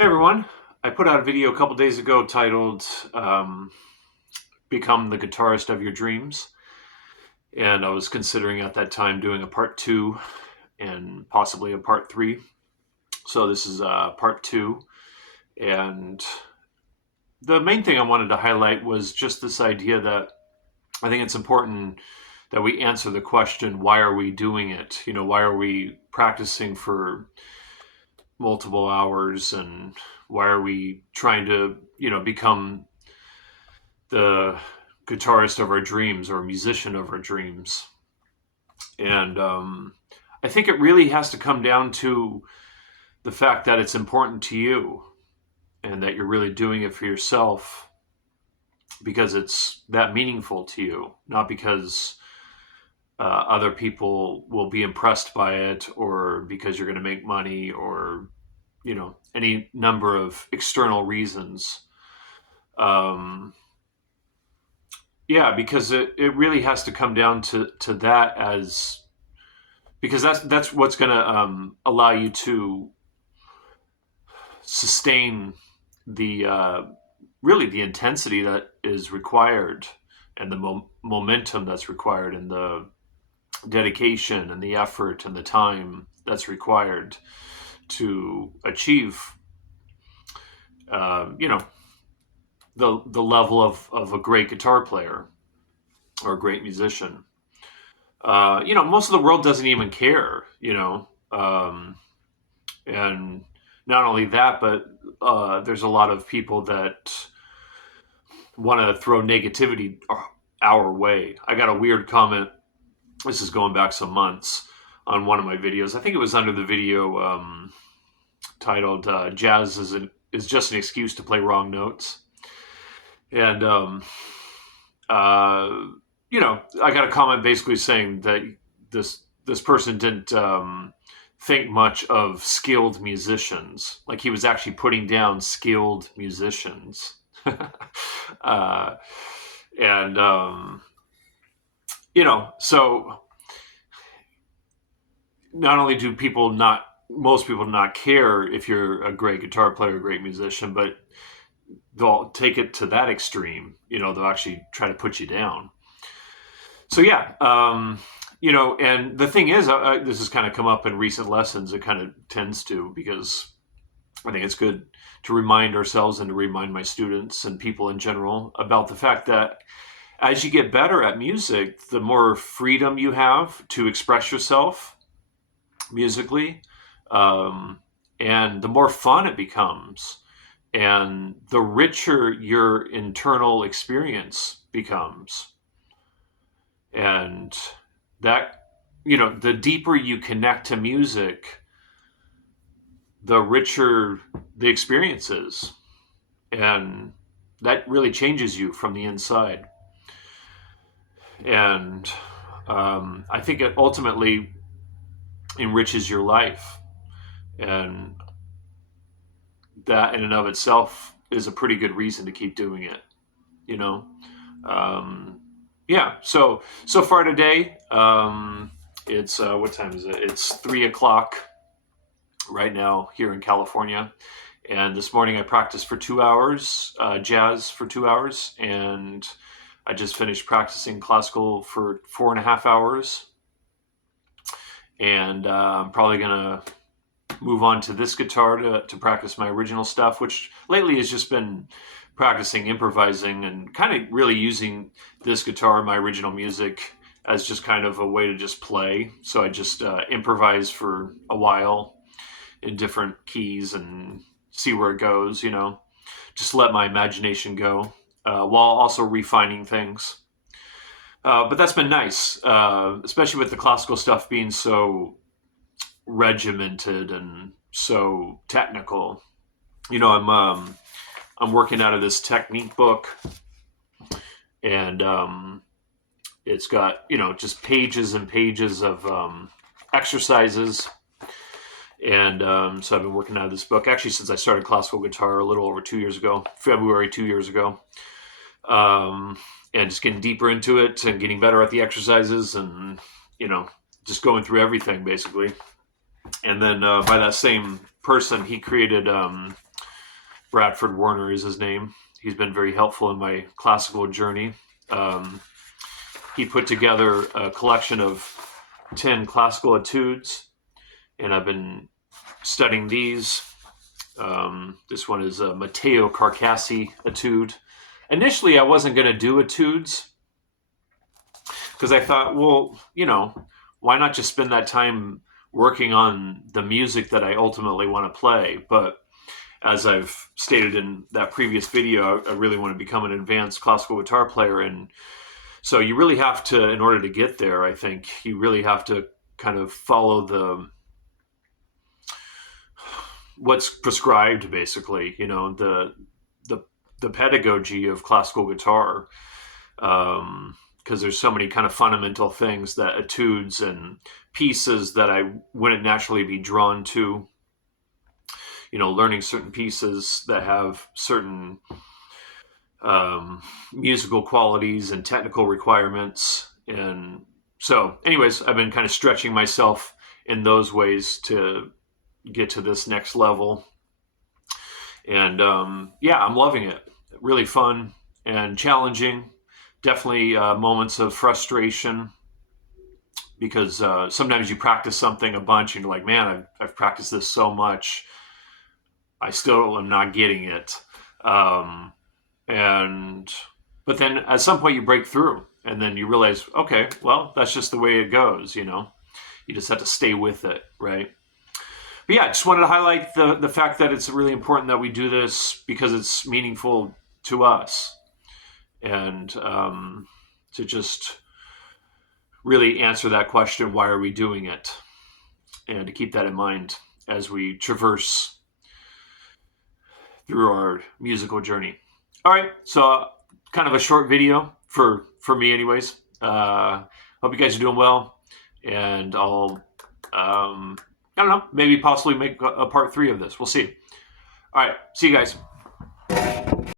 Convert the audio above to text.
Hey everyone, I put out a video a couple days ago titled Become the Guitarist of Your Dreams. And I was considering at that time doing a part two and possibly a part three. So this is part two. And the main thing I wanted to highlight was just this idea that I think it's important that we answer the question, why are we doing it? Why are we practicing for multiple hours, and why are we trying to become the guitarist of our dreams or musician of our dreams? And I think it really has to come down to the fact that it's important to you and that you're really doing it for yourself because it's that meaningful to you, not because other people will be impressed by it or because you're going to make money or any number of external reasons. um, yeah, because it really has to come down to that, as because that's what's going to allow you to sustain the really the intensity that is required, and the momentum that's required, and the dedication and the effort and the time that's required to achieve you know the level of a great guitar player or a great musician. Most of the world doesn't even care, and not only that, but there's a lot of people that want to throw negativity our way. I got a weird comment. This is going back some months on one of my videos. I think it was under the video titled "Jazz is just an excuse to play wrong notes," and uh, I got a comment basically saying that this person didn't think much of skilled musicians. Like, he was actually putting down skilled musicians. uh, and so not only do most people not care if you're a great guitar player, a great musician, but they'll take it to that extreme. They'll actually try to put you down. So yeah, and the thing is, this has kind of come up in recent lessons. It kind of tends to, because I think it's good to remind ourselves and to remind my students and people in general about the fact that as you get better at music, the more freedom you have to express yourself musically, um, and the more fun it becomes, and the richer your internal experience becomes. And that, the deeper you connect to music, the richer the experience is. And that really changes you from the inside. And I think it ultimately enriches your life. And that in and of itself is a pretty good reason to keep doing it, you know? Yeah. So far today, it's, what time is it? It's 3 o'clock right now here in California. And this morning I practiced for 2 hours, jazz for 2 hours. And I just finished practicing classical for 4.5 hours. And I'm probably going to move on to this guitar to practice my original stuff, which lately has just been practicing improvising and kind of really using this guitar, my original music, as just kind of a way to just play. So I just improvise for a while in different keys and see where it goes, just let my imagination go, while also refining things. But that's been nice, especially with the classical stuff being so regimented and so technical. I'm working out of this technique book, and it's got just pages and pages of exercises. And so I've been working out of this book actually since I started classical guitar a little over 2 years ago, February 2 years ago. And just getting deeper into it and getting better at the exercises, and just going through everything basically. And then by that same person, he created Bradford Warner is his name. He's been very helpful in my classical journey. Um, he put together a collection of 10 classical etudes, and I've been studying these. This one is a Matteo Carcassi etude. Initially, I wasn't going to do etudes because I thought, well, why not just spend that time working on the music that I ultimately want to play? But as I've stated in that previous video, I really want to become an advanced classical guitar player. And so you really have to, in order to get there, I think you really have to kind of follow what's prescribed, basically, the pedagogy of classical guitar. Because there's so many kind of fundamental things that etudes and pieces that I wouldn't naturally be drawn to. Learning certain pieces that have certain musical qualities and technical requirements. And so, anyways, I've been kind of stretching myself in those ways to get to this next level. And yeah, I'm loving it. Really fun and challenging. Definitely moments of frustration because sometimes you practice something a bunch and you're like, man, I've practiced this so much. I still am not getting it. But then at some point you break through and then you realize, okay, well, that's just the way it goes. You just have to stay with it. Right. But yeah, I just wanted to highlight the fact that it's really important that we do this because it's meaningful to us. And to just really answer that question, why are we doing it? And to keep that in mind as we traverse through our musical journey. All right, so kind of a short video for me anyways. Hope you guys are doing well. And I'll, I don't know, maybe possibly make a part 3 of this. We'll see. All right, see you guys.